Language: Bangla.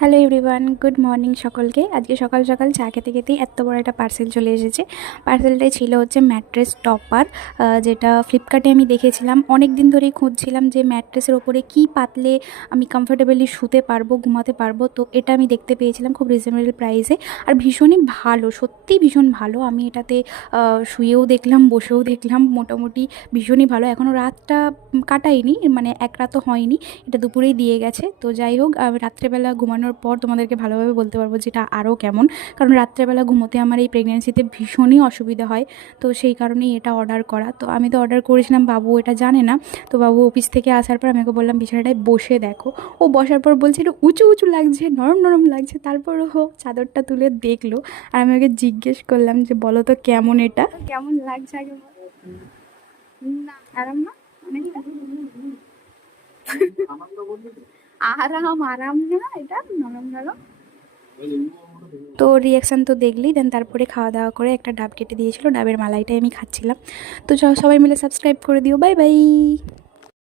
হ্যালো এভরিওয়ান, গুড মর্নিং সকলকে। আজকে সকাল সকাল চা খেতে খেতেই এত বড় একটা পার্সেল চলে এসেছে। পার্সেলটাই ছিল হচ্ছে ম্যাট্রেস টপার, যেটা ফ্লিপকার্টে আমি দেখেছিলাম। অনেক দিন ধরেই খুঁজছিলাম যে ম্যাট্রেসের ওপরে কী পাতলে আমি কমফোর্টেবলি শুতে পারবো, ঘুমাতে পারবো। তো এটা আমি দেখতে পেয়েছিলাম খুব রিজনেবল প্রাইসে, আর ভীষণই ভালো, সত্যিই ভীষণ ভালো। আমি এটাতে শুয়েও দেখলাম, বসেও দেখলাম, মোটামুটি ভীষণই ভালো। এখনও রাতটা কাটাইনি, মানে এক রাতও হয়নি, এটা দুপুরেই দিয়ে গেছে। তো যাই হোক, আমি রাত্রেবেলা ঘুমানোর পর তোমাদেরকে ভালোভাবে বলতে পারবো যে এটা আরও কেমন, কারণ রাত্রেবেলা ঘুমোতে আমার এই প্রেগনেন্সিতে ভীষণই অসুবিধা হয়। তো সেই কারণেই এটা অর্ডার করা। তো আমি তো অর্ডার করেছিলাম, বাবু এটা জানে না। তো বাবু অফিস থেকে আসার পর আমি ওকে বললাম বিছানাটায় বসে দেখো। ও বসার পর বলছে এটা উঁচু উঁচু লাগছে, নরম নরম লাগছে। তারপর ও চাদরটা তুলে দেখলো, আর আমি ওকে জিজ্ঞেস করলাম যে বলো তো কেমন, এটা কেমন লাগছে আগে বলো। না আরাম না, অনেকটা আরাম আরাম না, এটা নরম নরম। তো রিয়াকশান তো দেখলেই। দেন তারপরে খাওয়া দাওয়া করে একটা ডাব কেটে দিয়েছিল, ডাবের মালাইটাই আমি খাচ্ছিলাম। তো সবাই মিলে সাবস্ক্রাইব করে দিও। Bye bye.